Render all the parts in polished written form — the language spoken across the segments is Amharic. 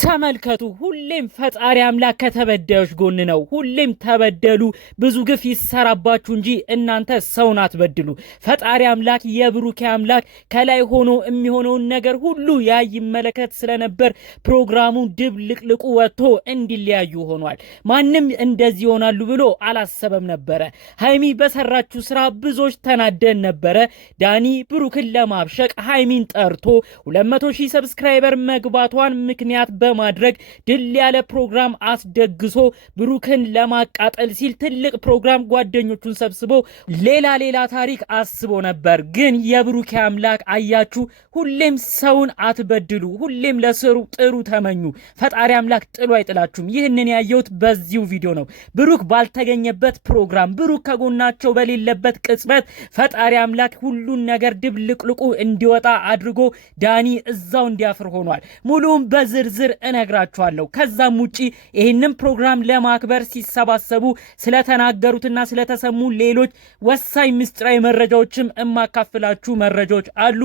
ተመልከቱ ሁሌም ፈጣሪ አምላክ ከተበዳዮች ጎን ነው። ሁሌም ተበደሉ፣ ብዙ ግፍ ይሰራባችሁ እንጂ እናንተ ሰውን አትበድሉ። ፈጣሪ አምላክ የብሩኬ አምላክ ከላይ ሆኖ የሚሆነውን ነገር ሁሉ ያይ ይመለከት ስለነበር ፕሮግራሙ ድብልቅልቁ ወጥቶ እንዲለያዩ ሆኗል። ማንም እንደዚህ ይሆናሉ ብሎ አላሰበም ነበረ። ሃይሚ በሰራችው ስራ ብዙዎች ተናደን ነበረ። ዳኒ ብሩክን ለማብሸቅ ሃይሚን ጠርቶ 200,000 ሰብስክራይበር መግባቷን ምክንያት በማድረግ ድል ያለ ፕሮግራም አስደግሶ ብሩክን ለማቃጠል ሲል ትልቅ ፕሮግራም ጓደኞቹን ሰብስቦ ሌላ ታሪክ አስቦ ነበር። ግን የብሩክ አምላክ አያችሁ፣ ሁሌም ሰውን አትበድሉ፣ ሁሌም ለስሩ ጥሩ ተመኙ። ፈጣሪ አምላክ ጥሎ አይጥላችሁም። ይህንን ያየሁት በዚሁ ቪዲዮ ነው። ብሩክ ባልተገኘበት ፕሮግራም፣ ብሩክ ከጎናቸው በሌለበት ቅጽበት ፈጣሪ አምላክ ሁሉን ነገር ድብልቅልቁ እንዲወጣ አድርጎ ዳኒ እዛው እንዲያፍር ሆኗል። ሙሉም በዝርዝር እነግራችኋለሁ። ከዛም ውጪ ይህንን ፕሮግራም ለማክበር ሲሰባሰቡ ስለተናገሩትና ስለተሰሙ ሌሎች ወሳኝ ምስጢራዊ መረጃዎችም እማካፍላችሁ መረጃዎች አሉ።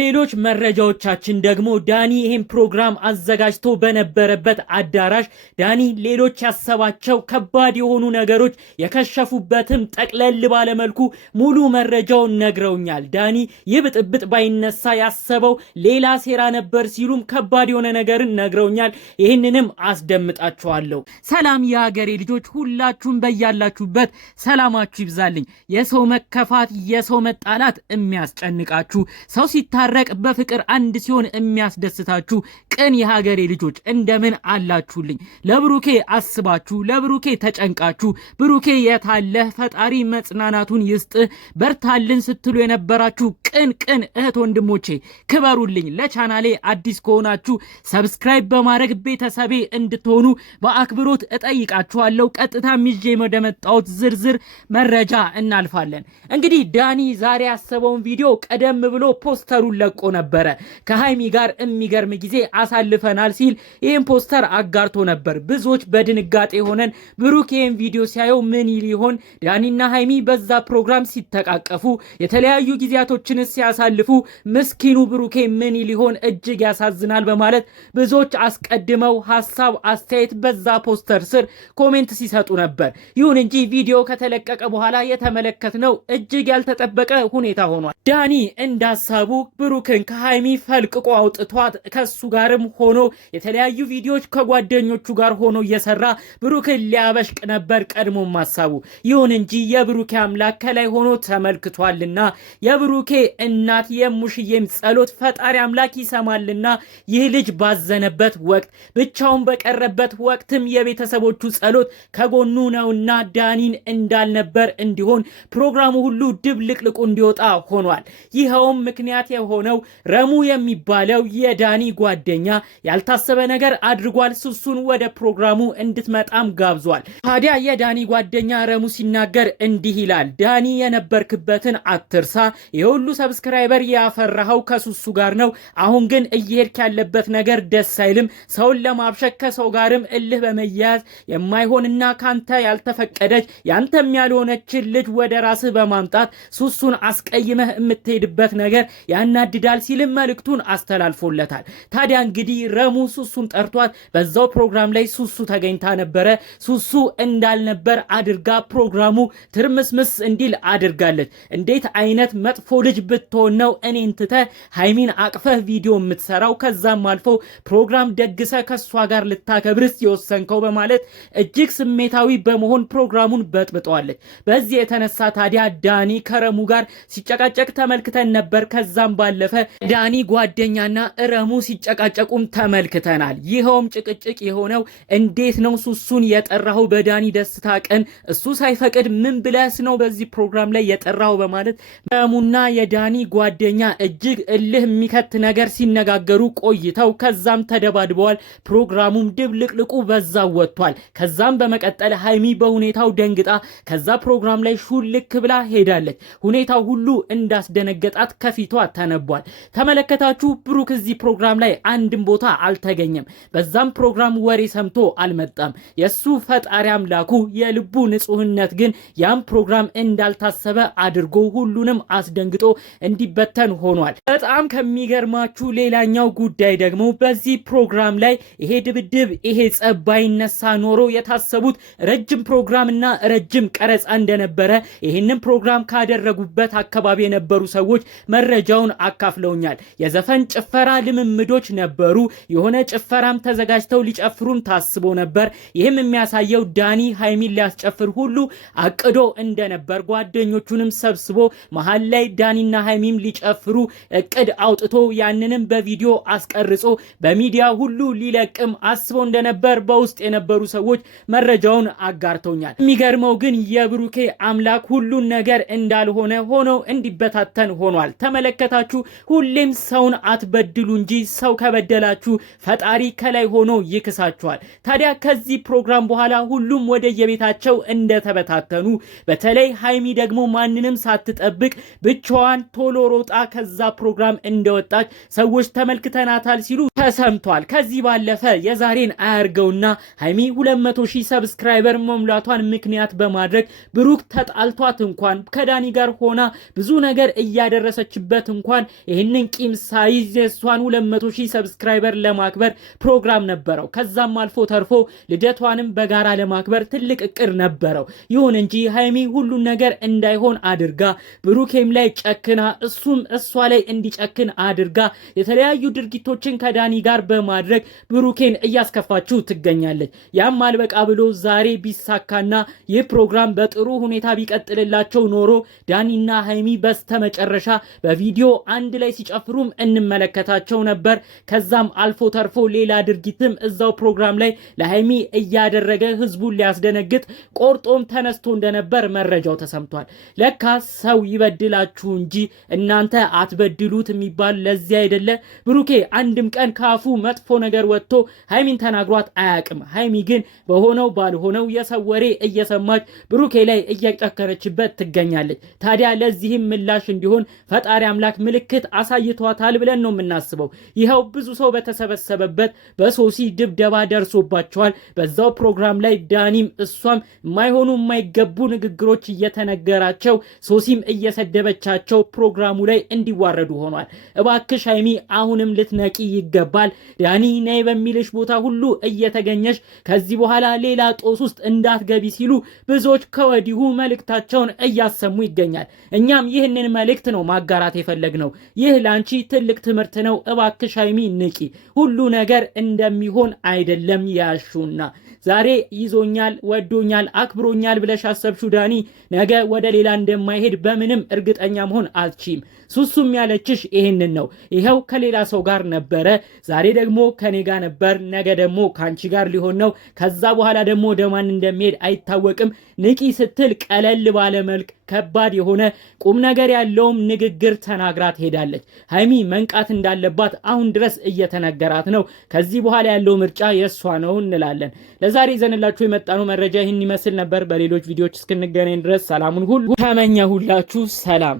ሌሎች መረጃዎቻችን ደግሞ ዳኒ ይህን ፕሮግራም አዘጋጅቶ በነበረበት አዳራሽ ዳኒ ሌሎች ያሰባቸው ከባድ የሆኑ ነገሮች የከሸፉበትም ጠቅለል ባለመልኩ ሙሉ መረጃውን ነግረውኛል። ዳኒ ይህ ብጥብጥ ባይነሳ ያሰበው ሌላ ሴራ ነበር ሲሉም ከባድ የሆነ ነገርን ነግረውኛል። ይህንንም አስደምጣችኋለሁ። ሰላም የሀገሬ ልጆች ሁላችሁም በያላችሁበት ሰላማችሁ ይብዛልኝ። የሰው መከፋት የሰው መጣላት የሚያስጨንቃችሁ፣ ሰው ሲታረቅ በፍቅር አንድ ሲሆን የሚያስደስታችሁ ቅን የሀገሬ ልጆች እንደምን አላችሁልኝ? ለብሩኬ አስባችሁ ለብሩኬ ተጨንቃችሁ ብሩኬ የታለህ ፈጣሪ መጽናናቱን ይስጥ በርታልን ስትሉ የነበራችሁ ቅን እህት ወንድሞቼ ክበሩልኝ። ለቻናሌ አዲስ ከሆናችሁ ሰብስክራይብ በማድረግ ቤተሰቤ እንድትሆኑ በአክብሮት እጠይቃችኋለሁ። ቀጥታ ይዤ ወደመጣሁት ዝርዝር መረጃ እናልፋለን። እንግዲህ ዳኒ ዛሬ ያሰበውን ቪዲዮ ቀደም ብሎ ፖስተሩን ለቆ ነበረ። ከሃይሚ ጋር የሚገርም ጊዜ አሳልፈናል ሲል ይህን ፖስተር አጋርቶ ነበር። ብዙዎች በድንጋጤ ሆነን ብሩክ ይህን ቪዲዮ ሲያየው ምን ይሆን? ዳኒና ሃይሚ በዛ ፕሮግራም ሲተቃቀፉ የተለያዩ ጊዜያቶችን ሲያሳልፉ ምስኪኑ ብሩኬ ምን ሊሆን እጅግ ያሳዝናል በማለት ብዙዎች አስቀድመው ሐሳብ አስተያየት በዛ ፖስተር ስር ኮሜንት ሲሰጡ ነበር። ይሁን እንጂ ቪዲዮ ከተለቀቀ በኋላ የተመለከትነው እጅግ ያልተጠበቀ ሁኔታ ሆኗል። ዳኒ እንዳሳቡ ብሩክን ከሃይሚ ፈልቅቆ አውጥቷት ከሱ ጋርም ሆኖ የተለያዩ ቪዲዮዎች ከጓደኞቹ ጋር ሆኖ እየሰራ ብሩክን ሊያበሽቅ ነበር ቀድሞ ማሳቡ። ይሁን እንጂ የብሩኬ አምላክ ከላይ ሆኖ ተመልክቷልና የብሩኬ እናት የሙሽዬም ጸሎት ፈጣሪ አምላክ ይሰማልና ይህ ልጅ ባዘነበት ወቅት ብቻውን በቀረበት ወቅትም የቤተሰቦቹ ጸሎት ከጎኑ ነውና ዳኒን እንዳልነበር እንዲሆን ፕሮግራሙ ሁሉ ድብልቅልቁ እንዲወጣ ሆኗል። ይኸውም ምክንያት የሆነው ረሙ የሚባለው የዳኒ ጓደኛ ያልታሰበ ነገር አድርጓል። ሱሱን ወደ ፕሮግራሙ እንድትመጣም ጋብዟል። ታዲያ የዳኒ ጓደኛ ረሙ ሲናገር እንዲህ ይላል። ዳኒ የነበርክበትን አትርሳ። የሁሉ ሰብስክራይበር ያፈራኸው ከሱሱ ጋር ነው። አሁን ግን እየሄድክ ያለበት ነገር ደስ አይልም። ሰውን ለማብሸክ ከሰው ጋርም እልህ በመያዝ የማይሆንና ካንተ ያልተፈቀደች ያንተም ያልሆነችን ልጅ ወደ ራስህ በማምጣት ሱሱን አስቀይመህ የምትሄድበት ነገር ያናድዳል ሲልም መልእክቱን አስተላልፎለታል። ታዲያ እንግዲህ ረሙ ሱሱን ጠርቷት በዛው ፕሮግራም ላይ ሱሱ ተገኝታ ነበረ። ሱሱ እንዳልነበር አድርጋ ፕሮግራሙ ትርምስምስ እንዲል አድርጋለች። እንዴት አይነት መጥፎ ልጅ ብትሆን ነው እኔን ትተህ ሃይሚን አቅፈህ ቪዲዮ የምትሰራው? ከዛም አልፎ ፕሮግራም ደግሰ ከሷ ጋር ልታከብርስ የወሰንከው? በማለት እጅግ ስሜታዊ በመሆን ፕሮግራሙን በጥብጠዋለች። በዚህ የተነሳ ታዲያ ዳኒ ከረሙ ጋር ሲጨቃጨቅ ተመልክተን ነበር። ከዛም ባለፈ ዳኒ ጓደኛና ረሙ ሲጨቃጨቁም ተመልክተናል። ይኸውም ጭቅጭቅ የሆነው እንዴት ነው ሱሱን የጠራኸው በዳኒ ደስታ ቀን? እሱ ሳይፈቅድ ምን ብለስ ነው በዚህ ፕሮግራም ላይ የጠራኸው? በማለት ረሙና የዳኒ ጓደኛ እጅግ እልህ የሚከት ነገር ሲነጋገሩ ቆይተው ከዛም ተደባድበዋል። ፕሮግራሙም ድብልቅልቁ በዛ ወጥቷል። ከዛም በመቀጠል ሃይሚ በሁኔታው ደንግጣ ከዛ ፕሮግራም ላይ ሹልክ ብላ ሄዳለች። ሁኔታው ሁሉ እንዳስደነገጣት ከፊቷ ተነቧል። ተመለከታችሁ? ብሩክ እዚህ ፕሮግራም ላይ አንድም ቦታ አልተገኘም። በዛም ፕሮግራም ወሬ ሰምቶ አልመጣም። የሱ ፈጣሪ አምላኩ የልቡ ንጹህነት ግን ያም ፕሮግራም እንዳልታሰበ አድርጎ ሁሉንም አስደንግጦ እንዲበተን ሆኗል። በጣም ከሚገርማችሁ ሌላኛው ጉዳይ ደግሞ በዚህ ፕሮግራም ላይ ይሄ ድብድብ ይሄ ጸብ ባይነሳ ኖሮ የታሰቡት ረጅም ፕሮግራምና ረጅም ቀረጻ እንደነበረ ይህንን ፕሮግራም ካደረጉበት አካባቢ የነበሩ ሰዎች መረጃውን አካፍለውኛል። የዘፈን ጭፈራ ልምምዶች ነበሩ። የሆነ ጭፈራም ተዘጋጅተው ሊጨፍሩም ታስቦ ነበር። ይህም የሚያሳየው ዳኒ ሃይሚን ሊያስጨፍር ሁሉ አቅዶ እንደነበር ጓደኞቹንም ሰብስቦ መሃል ላይ ዳኒና ሃይሚም ሊጨፍሩ እቅድ አውጥቶ ያንንም በቪዲዮ አስቀርጾ በሚዲያ ሁሉ ሊለቅም አስቦ እንደነበር በውስጥ የነበሩ ሰዎች መረጃውን አጋርተውኛል። የሚገርመው ግን የብሩኬ አምላክ ሁሉን ነገር እንዳልሆነ ሆነው እንዲበታተን ሆኗል። ተመለከታችሁ? ሁሌም ሰውን አትበድሉ እንጂ ሰው ከበደላችሁ ፈጣሪ ከላይ ሆኖ ይክሳችኋል። ታዲያ ከዚህ ፕሮግራም በኋላ ሁሉም ወደ የቤታቸው እንደተበታተኑ፣ በተለይ ሃይሚ ደግሞ ማንንም ሳትጠብቅ ብቻዋን ቶሎ ሮጣ ከዛ ፕሮግራም እንደወጣች ሰዎች ተመልክተናታል ሲሉ ተሰምቷል። ከዚህ ባለፈ የዛሬን አያርገውና ሃይሚ 200,000 ሰብስክራይበር መሙላቷን ምክንያት በማድረግ ብሩክ ተጣልቷት እንኳን ከዳኒ ጋር ሆና ብዙ ነገር እያደረሰችበት እንኳን ይህንን ቂም ሳይዝ የሷን 200,000 ሰብስክራይበር ለማክበር ፕሮግራም ነበረው። ከዛም አልፎ ተርፎ ልደቷንም በጋራ ለማክበር ትልቅ እቅድ ነበረው። ይሁን እንጂ ሃይሚ ሁሉን ነገር እንዳይሆን አድርጋ ብሩኬም ላይ ጨክና እሱም እሷ ላይ እንዲጨክን አድርጋ የተለያዩ ድርጊቶችን ከዳኒ ጋር በማድረግ ብሩኬን እያስከፋችው ትገኛለች። ያም አልበቃ ብሎ ዛሬ ቢሳካና ይህ ፕሮግራም በጥሩ ሁኔታ ቢቀጥልላቸው ኖሮ ዳኒና ሃይሚ በስተመጨረሻ በቪዲዮ አንድ ላይ ሲጨፍሩም እንመለከታቸው ነበር። ከዛም አልፎ ተርፎ ሌላ ድርጊትም እዛው ፕሮግራም ላይ ለሃይሚ እያደረገ ህዝቡን ሊያስደነግጥ ቆርጦም ተነስቶ እንደነበር መረጃው ተሰምቷል። ለካ ሰው ይበድላችሁ እንጂ እናንተ አትበድሉት የሚባል ለዚህ አይደለ? ብሩኬ አንድም ቀን ካፉ መጥፎ ነገር ወጥቶ ሃይሚን ተናግሯት አያቅም። ሃይሚ ግን በሆነው ባልሆነው የሰው ወሬ እየሰማች ብሩኬ ላይ እየጨከነችበት ትገኛለች። ታዲያ ለዚህም ምላሽ እንዲሆን ፈጣሪ አምላክ ምልክት አሳይቷታል ብለን ነው የምናስበው። ይኸው ብዙ ሰው በተሰበሰበበት በሶሲ ድብደባ ደርሶባቸዋል። በዛው ፕሮግራም ላይ ዳኒም እሷም የማይሆኑ የማይገቡ ንግግሮች እየተነገራቸው ሶሲም እየሰደበቻቸው ፕሮግራሙ ላይ እንዲዋረዱ ሆኗል። እባክሽ ሃይሚ አሁንም ልትነቂ ይገባል። ዳኒ ነይ በሚልሽ ቦታ ሁሉ እየተገኘሽ ከዚህ በኋላ ሌላ ጦስ ውስጥ እንዳትገቢ ሲሉ ብዙዎች ከወዲሁ መልእክታቸውን እያሰሙ ይገኛል። እኛም ይህንን መልእክት ነው ማጋራት የፈለግነው። ይህ ላንቺ ትልቅ ትምህርት ነው። እባክሽ ሃይሚ ንቂ። ሁሉ ነገር እንደሚሆን አይደለም ያሹና ዛሬ ይዞኛል፣ ወዶኛል፣ አክብሮኛል ብለሽ አሰብሽው ዳኒ ነገ ወደ ሌላ እንደማይሄድ በምንም እርግጠኛ መሆን አትችይም። ሱሱም ያለችሽ ይሄንን ነው። ይሄው ከሌላ ሰው ጋር ነበረ፣ ዛሬ ደግሞ ከኔ ጋር ነበር፣ ነገ ደግሞ ካንቺ ጋር ሊሆን ነው። ከዛ በኋላ ደግሞ ወደ ማን እንደሚሄድ አይታወቅም። ንቂ ስትል ቀለል ባለ መልክ ከባድ የሆነ ቁም ነገር ያለውም ንግግር ተናግራ ትሄዳለች። ሃይሚ መንቃት እንዳለባት አሁን ድረስ እየተነገራት ነው። ከዚህ በኋላ ያለው ምርጫ የሷ ነው እንላለን። ለዛሬ ይዘንላችሁ የመጣነው መረጃ ይህን ይመስል ነበር። በሌሎች ቪዲዮዎች እስክንገናኝ ድረስ ሰላሙን ሁሉ ተመኘሁላችሁ። ሰላም